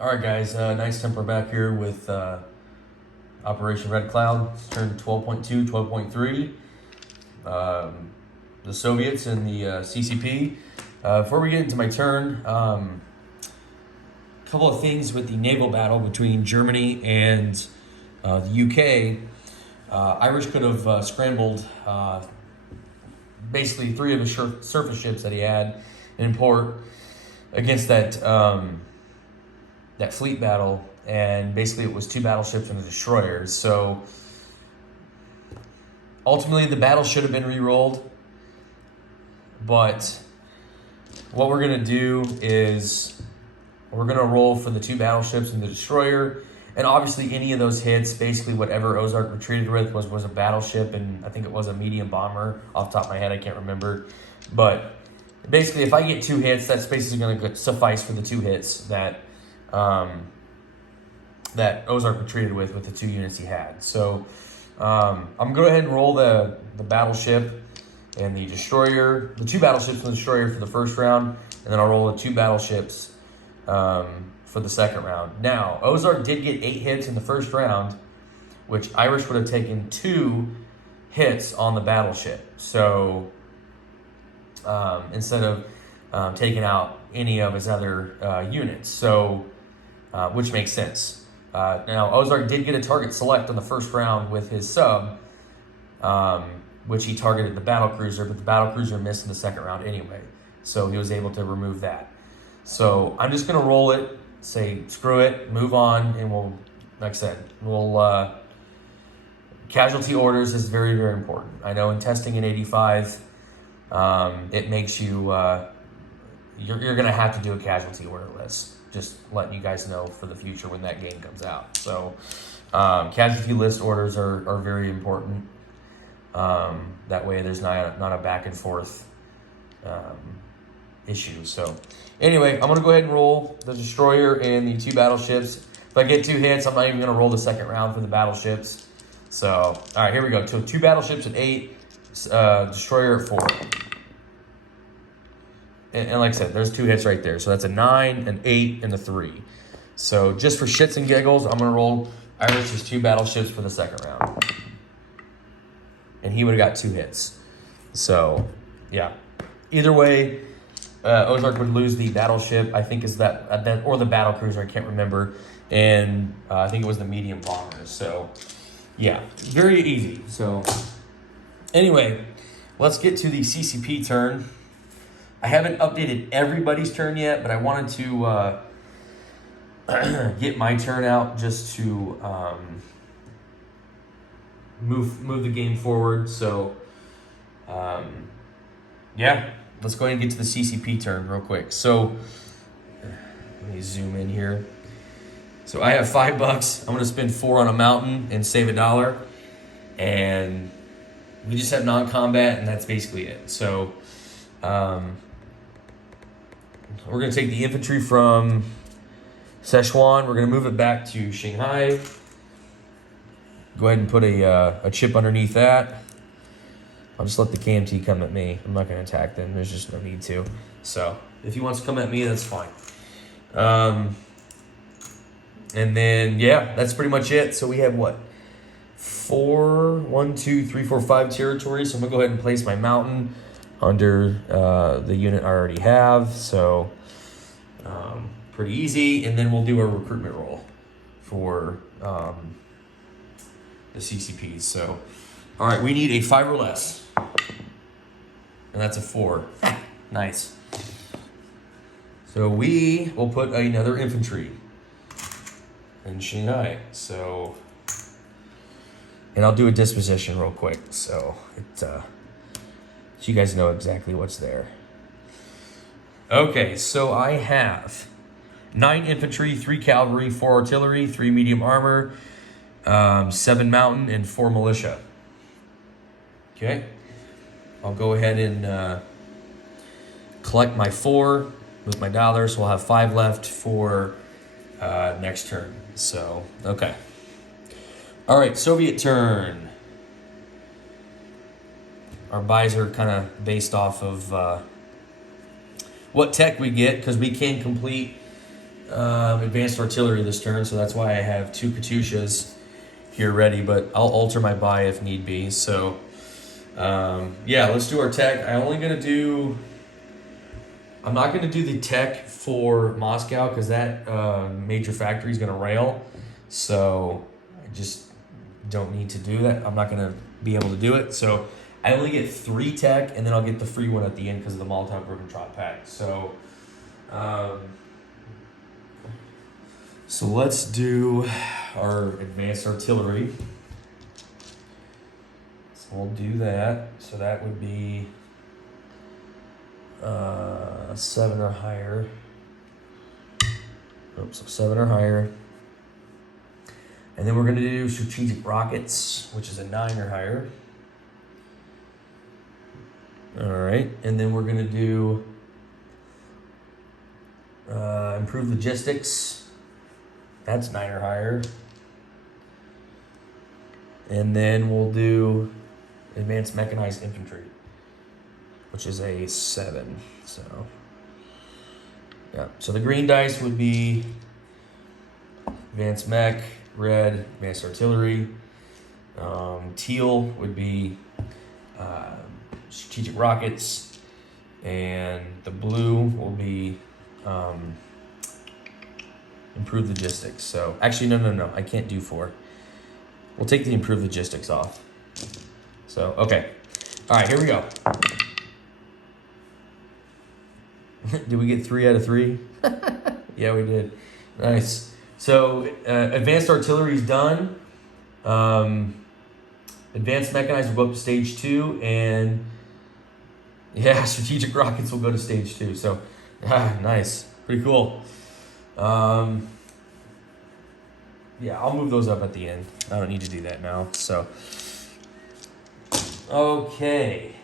All right, guys. Nice temper back here with Operation Red Cloud. It's turned 12.2, 12.3. The Soviets and the CCP. Before we get into my turn, a couple of things with the naval battle between Germany and the UK. Irish could have scrambled basically three of the surface ships that he had in port against that fleet battle, and basically it was two battleships and a destroyer. So ultimately the battle should have been re-rolled, but what we're going to do is we're going to roll for the two battleships and the destroyer, and obviously any of those hits, basically whatever Ozark retreated with was a battleship, and I think it was a medium bomber. Off the top of my head, I can't remember, but basically if I get two hits, that's basically going to suffice for the two hits that that Ozark retreated with the two units he had. So I'm going to go ahead and roll the battleship and the destroyer, the two battleships and the destroyer for the first round, and then I'll roll the two battleships for the second round. Now, Ozark did get 8 hits in the first round, which Irish would have taken 2 hits on the battleship. So instead of taking out any of his other units, so which makes sense. Now, Ozark did get a target select on the first round with his sub, which he targeted the battlecruiser, but the battlecruiser missed in the second round anyway, so he was able to remove that. So I'm just going to roll it, say screw it, move on, and we'll, like I said, we'll casualty orders is very, very important. I know in testing in 85, it makes you you're going to have to do a casualty order list. Just letting you guys know for the future when that game comes out. So casualty list orders are very important. That way there's not a back and forth issue. So anyway, I'm going to go ahead and roll the destroyer and the two battleships. If I get 2 hits, I'm not even going to roll the second round for the battleships. So, all right, here we go. So 2 battleships at 8, destroyer at 4. And like I said, there's 2 hits right there. So that's a 9, an 8, and a 3. So just for shits and giggles, I'm going to roll Irish's 2 battleships for the second round. And he would have got 2 hits. So, yeah. Either way, Ozark would lose the battleship, I think is that or the battlecruiser, I can't remember. And I think it was the medium bomber. So, yeah, very easy. So, anyway, let's get to the CCP turn. I haven't updated everybody's turn yet, but I wanted to get my turn out just to move the game forward. So, yeah, let's go ahead and get to the CCP turn real quick. So, let me zoom in here. So I have $5. I'm going to spend 4 on a mountain and save $1. And we just have non-combat, and that's basically it. So, we're going to take the infantry from Szechuan. We're going to move it back to Shanghai. Go ahead and put a chip underneath that. I'll just let the KMT come at me. I'm not going to attack them. There's just no need to. So if he wants to come at me, that's fine. And then, yeah, that's pretty much it. So we have what? 1, 2, 3, 4, 5 territories. So I'm going to go ahead and place my mountain under the unit I already have. So pretty easy. And then we'll do a recruitment roll for the CCPs. So, all right, we need a 5 or less. And that's a 4. Nice. So we will put another infantry in Shanghai. So, and I'll do a disposition real quick. So so you guys know exactly what's there. Okay, so I have 9 infantry, 3 cavalry, 4 artillery, 3 medium armor, 7 mountain, and 4 militia. Okay, I'll go ahead and collect my 4 with my $1, so we'll have 5 left for next turn. So, okay. All right, Soviet turn. Our buys are kind of based off of what tech we get, because we can complete advanced artillery this turn, so that's why I have 2 Katyushas here ready, but I'll alter my buy if need be. So, yeah, let's do our tech. I'm not going to do the tech for Moscow because that major factory is going to rail. So I just don't need to do that. I'm not going to be able to do it. So I only get 3 tech, and then I'll get the free one at the end because of the Molotov-Ribbentrop pack. So, so let's do our advanced artillery. So we'll do that. So that would be 7 or higher. Oops, 7 or higher. And then we're going to do strategic rockets, which is a 9 or higher. All right, and then we're going to do improved logistics. That's 9 or higher. And then we'll do advanced mechanized infantry, which is a 7. So, yeah. So the green dice would be advanced mech, red, advanced artillery. Teal would be strategic rockets, and the blue will be improved logistics. So actually, no, I can't do 4. We'll take the improved logistics off. So, okay. All right, here we go. Did we get 3 out of 3? Yeah, we did. Nice. So, advanced artillery is done. Advanced mechanized will go up to stage 2, and yeah, strategic rockets will go to stage 2. So, nice. Pretty cool. Yeah, I'll move those up at the end. I don't need to do that now. So, okay.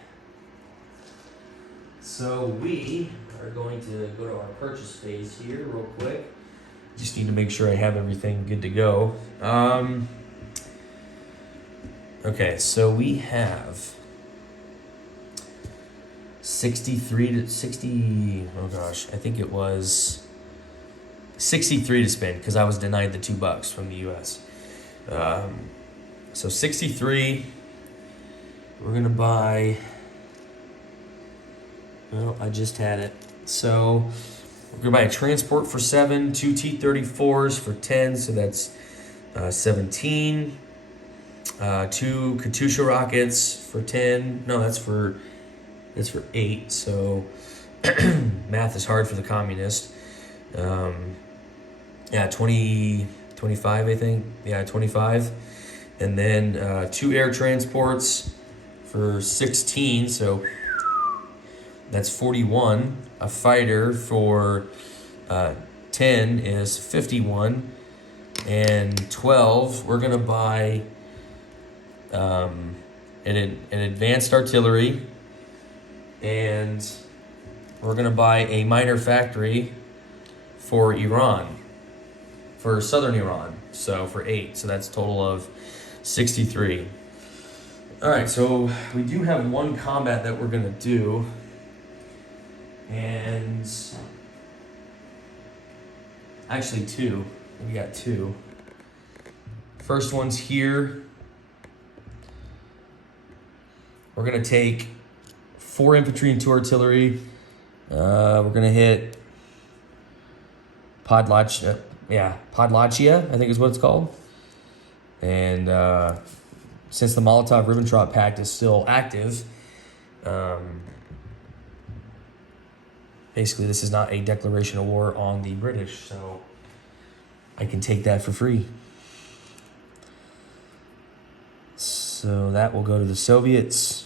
So we are going to go to our purchase phase here real quick. Just need to make sure I have everything good to go. Okay, so we have 63 to 60. Oh gosh, I think it was 63 to spend because I was denied the $2 from the U.S. So 63. We're gonna buy. Well, I just had it. So we're gonna buy a transport for 7, 2 T-34s for 10. So that's 17. 2 Katyusha rockets for 10. No, that's for 8. So math is hard for the communist. Yeah, 25, I think. Yeah, 25. And then 2 air transports for 16. So that's 41. A fighter for 10 is 51. And 12, we're going to buy an advanced artillery. And we're going to buy a minor factory for Iran, for southern Iran, so for 8. So that's a total of 63. All right, so we do have 1 combat that we're going to do. And actually 2. We got 2. First one's here. We're going to take 4 infantry and 2 artillery. We're going to hit Podlachia, I think is what it's called. And since the Molotov-Ribbentrop Pact is still active, basically this is not a declaration of war on the British, so I can take that for free. So that will go to the Soviets.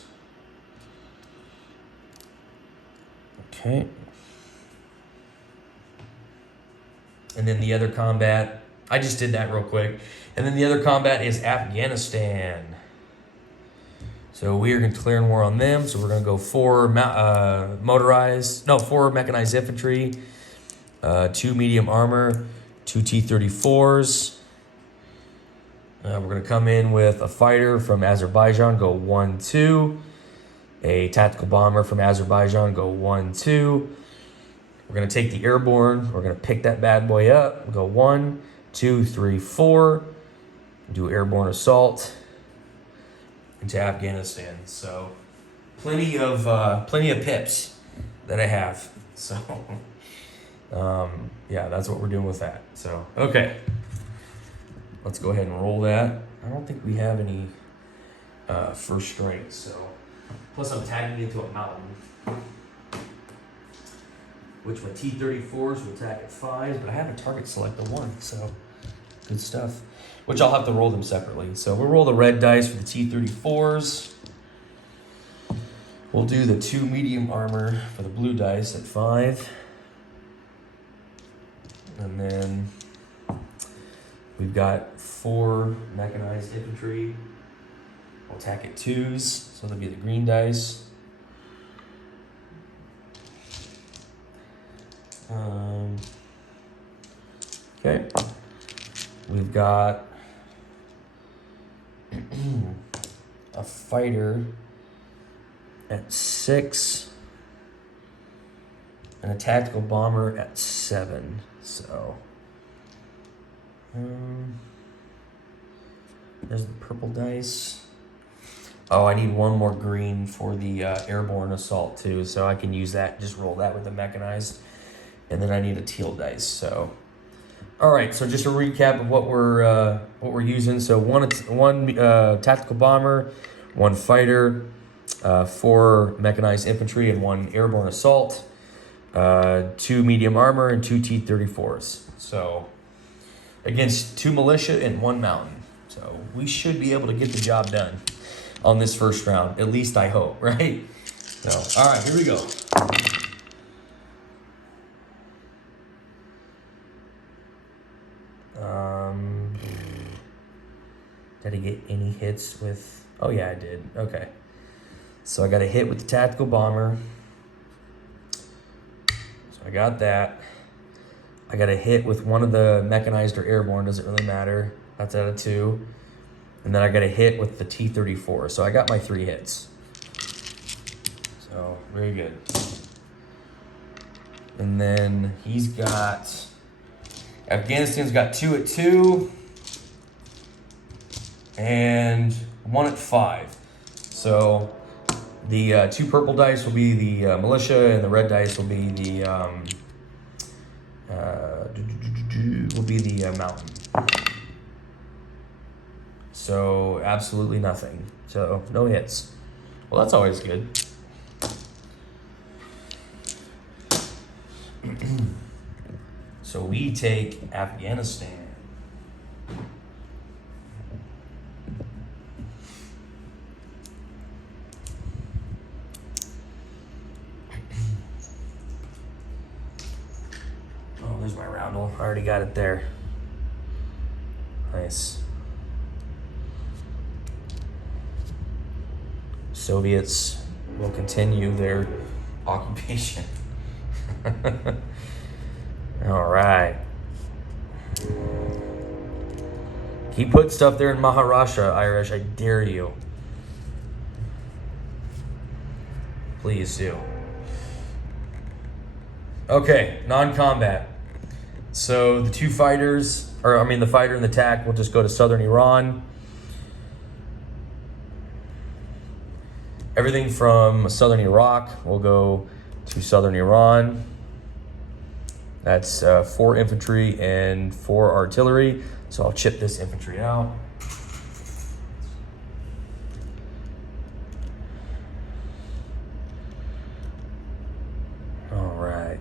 Okay. And then the other combat, I just did that real quick. And then the other combat is Afghanistan. So we are declaring war on them. So we're going to go 4 mechanized infantry, 2 medium armor, 2 T-34s. We're going to come in with a fighter from Azerbaijan, go 1-2. A tactical bomber from Azerbaijan, go 1-2. We're going to take the airborne. We're going to pick that bad boy up. We'll go 1, 2, 3, 4. Do airborne assault into Afghanistan. So plenty of pips that I have. So yeah, that's what we're doing with that. So okay, let's go ahead and roll that. I don't think we have any first strike. So plus I'm tagging into a mountain, which my T-34s will attack at 5s, but I have a target select of 1, so good stuff. Which I'll have to roll them separately. So we'll roll the red dice for the T-34s. We'll do the 2 medium armor for the blue dice at 5. And then we've got 4 mechanized infantry. We'll attack at 2s, so that'll be the green dice. Okay, we've got a fighter at 6 and a tactical bomber at 7. So there's the purple dice. Oh, I need 1 more green for the airborne assault too, so I can use that. Just roll that with the mechanized. And then I need a teal dice. So, all right. So just a recap of what we're using. So one tactical bomber, 1 fighter, 4 mechanized infantry, and 1 airborne assault, 2 medium armor, and 2 T-34s. So against 2 militia and 1 mountain. So we should be able to get the job done on this first round. At least I hope, right? So, all right, here we go. Did I get any hits with... Oh, yeah, I did. Okay. So I got a hit with the tactical bomber. So I got that. I got a hit with one of the mechanized or airborne. Doesn't really matter. That's out of 2. And then I got a hit with the T-34. So I got my 3 hits. So, very good. And then he's got... Afghanistan's got 2 at 2. And 1 at 5. So the 2 purple dice will be the militia, and the red dice will be the mountain. So absolutely nothing. So no hits. Well, that's always good. So we take Afghanistan. Oh, there's my roundel. I already got it there. Nice. Soviets will continue their occupation. All right. Keep putting stuff there in Maharashtra, Irish. I dare you. Please do. Okay, non-combat. So the 2 fighters, the fighter and the TAC will just go to southern Iran. Everything from southern Iraq will go to southern Iran. That's 4 infantry and 4 artillery. So I'll chip this infantry out. All right.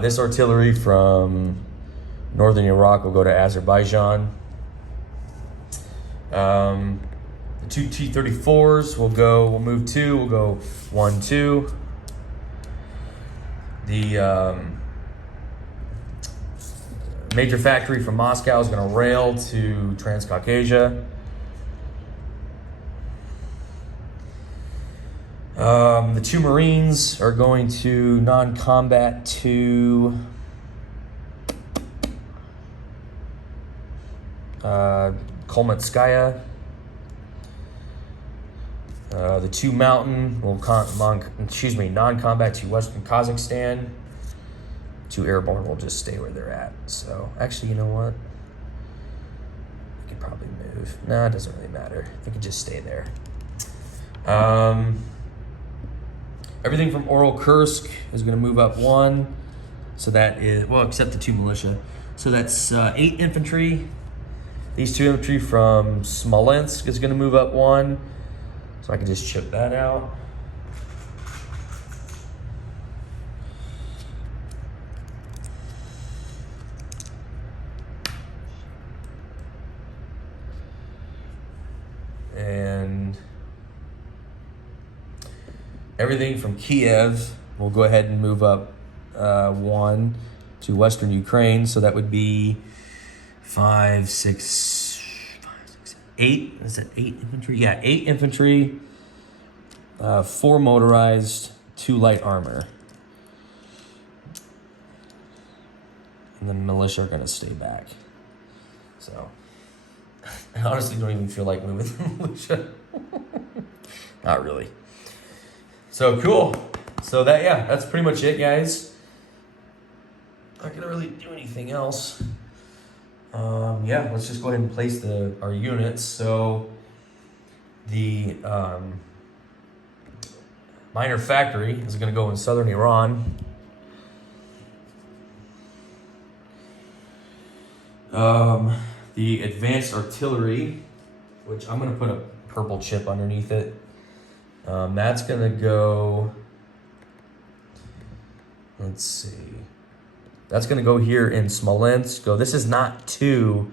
This artillery from northern Iraq will go to Azerbaijan. The 2 T-34s we'll move 2. We'll go 1, 2. The major factory from Moscow is going to rail to Transcaucasia. The 2 Marines are going to non-combat to Kolmetskaya. The 2 mountain will non-combat to Western Kazakhstan. 2 airborne will just stay where they're at. So actually, you know what? They could probably move. No, it doesn't really matter. They could just stay there. Everything from Oral Kursk is going to move up 1. So that is, well, except the 2 militia. So that's 8 infantry. These 2 infantry from Smolensk is going to move up 1. So I can just chip that out. And everything from Kiev will go ahead and move up 1 to Western Ukraine. So that would be 5, 6, 8. Is that 8 infantry? Yeah, 8 infantry, 4 motorized, 2 light armor. And the militia are going to stay back. So I honestly don't even feel like moving the militia. Not really. So cool. So that's pretty much it, guys. Not gonna really do anything else. Let's just go ahead and place our units. So the minor factory is gonna go in southern Iran. The advanced artillery, which I'm gonna put a purple chip underneath it. That's gonna go, let's see. That's gonna go here in Smolensk. This is not 2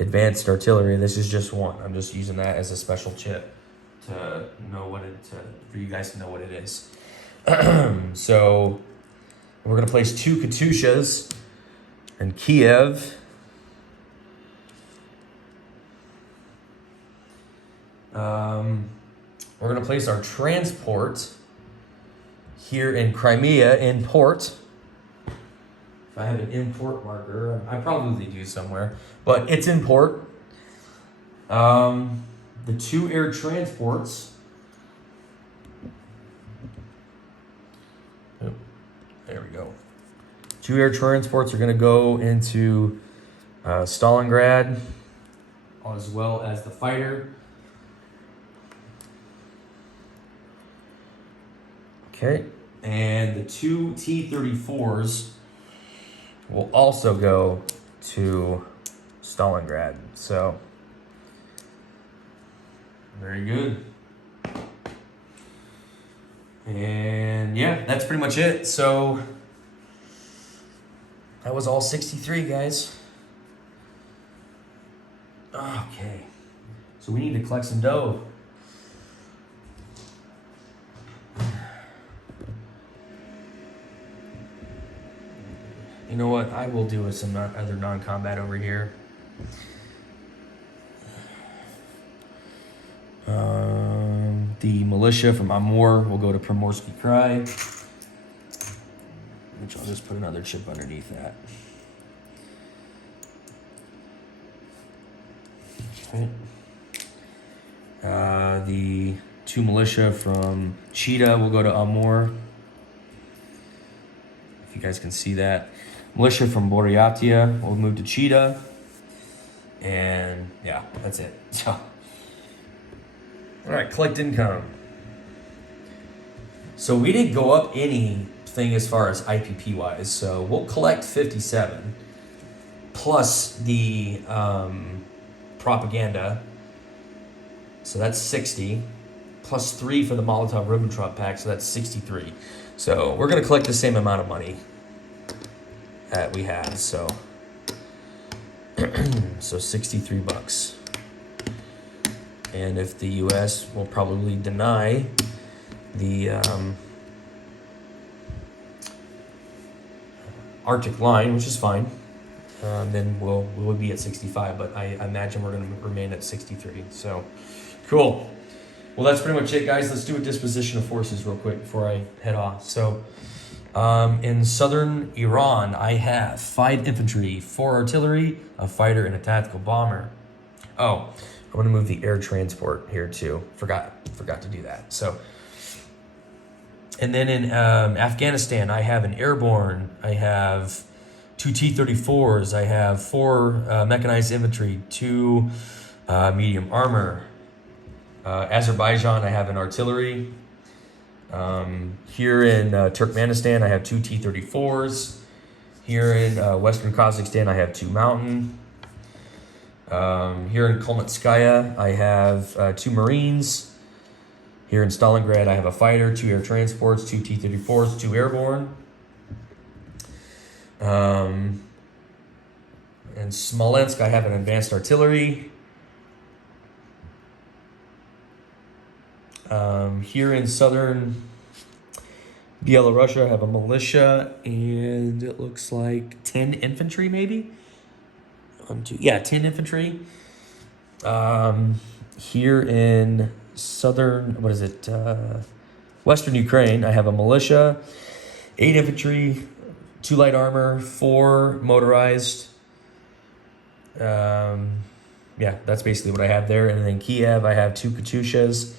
advanced artillery. This is just 1. I'm just using that as a special chip to know for you guys to know what it is. So we're gonna place 2 Katyushas in Kiev. We're going to place our transport here in Crimea in port. If I have an import marker, I probably do somewhere, but it's in port. The 2 air transports. Oh, there we go. 2 air transports are going to go into Stalingrad, as well as the fighter. Okay, and the 2 T-34s will also go to Stalingrad. So, very good. And that's pretty much it. So, that was all 63, guys. Okay, so we need to collect some dough. You know what? I will do some other non-combat over here. The militia from Amur will go to Primorsky Krai, which I'll just put another chip underneath that. Okay. The 2 militia from Chita will go to Amur. If you guys can see that. Militia from Buryatia will move to Chita. And that's it. So, all right, collect income. So we didn't go up anything as far as IPP wise. So we'll collect 57 plus the propaganda. So that's 60 plus 3 for the Molotov-Ribbentrop pack. So that's 63. So we're going to collect the same amount of money that we have. So, so $63. And if the U.S. will probably deny the Arctic line, which is fine, then we'll be at 65. But I imagine we're going to remain at 63. So, cool. Well, that's pretty much it, guys. Let's do a disposition of forces real quick before I head off. So, in southern Iran, I have 5 infantry, 4 artillery, a fighter, and a tactical bomber. Oh, I want to move the air transport here too. Forgot to do that. So, and then in Afghanistan, I have an airborne. I have 2 T-34s. I have 4 mechanized infantry, 2 medium armor. Azerbaijan, I have an artillery. Here in Turkmenistan, I have 2 T-34s. Here in Western Kazakhstan, I have 2 mountain. Here in Kalmytskaya, I have 2 Marines. Here in Stalingrad, I have a fighter, 2 air transports, 2 T-34s, 2 airborne. In Smolensk, I have an advanced artillery. Here in southern Belarus, I have a militia, and it looks like 10 infantry, maybe? 10 infantry. Here in southern, Western Ukraine, I have a militia, 8 infantry, 2 light armor, 4 motorized. That's basically what I have there. And then Kiev, I have 2 Katyushas,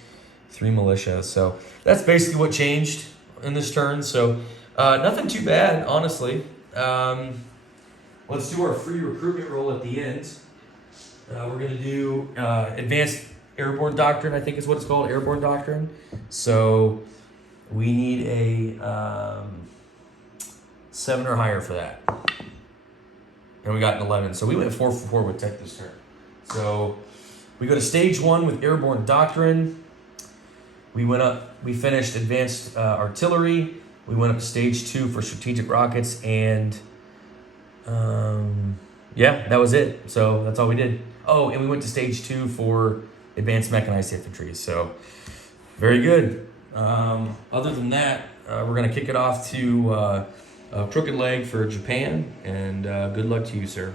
3 militia. So that's basically what changed in this turn. So nothing too bad, honestly. Let's do our free recruitment roll at the end. We're going to do advanced airborne doctrine, I think is what it's called, airborne doctrine. So we need a 7 or higher for that. And we got an 11. So we went 4 for 4 with tech this turn. So we go to stage 1 with airborne doctrine. We finished advanced artillery. We went up to stage 2 for strategic rockets, and that was it. So that's all we did. Oh, and we went to stage 2 for advanced mechanized infantry. So very good. Other than that, we're going to kick it off to Crooked Leg for Japan, and good luck to you, sir.